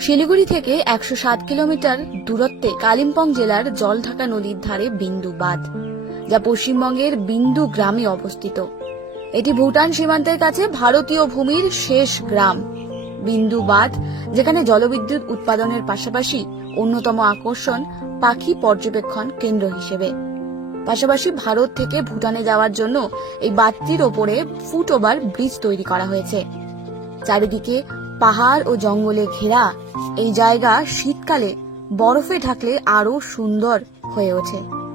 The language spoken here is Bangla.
শিলিগুড়ি থেকে একশো সাত কিলোমিটার দূরত্বে কালিম্পং জেলার জলঢাকা নদীর ধারে বিন্দু বাঁধ, যা পশ্চিমবঙ্গের বিন্দু গ্রামে অবস্থিত। এটি ভুটান সীমান্তের কাছে ভারতীয় ভূমির শেষ গ্রাম। বিন্দু বাঁধ, যেখানে জলবিদ্যুৎ উৎপাদনের পাশাপাশি অন্যতম আকর্ষণ পাখি পর্যবেক্ষণ কেন্দ্র হিসেবে। পাশাপাশি ভারত থেকে ভুটানে যাওয়ার জন্য এই বাঁধটির ওপরে ফুট ওভার ব্রিজ তৈরি করা হয়েছে। চারিদিকে পাহাড় ও জঙ্গলে ঘেরা এই জায়গা শীতকালে বরফে ঢাকলে আরও সুন্দর হয়ে ওঠে।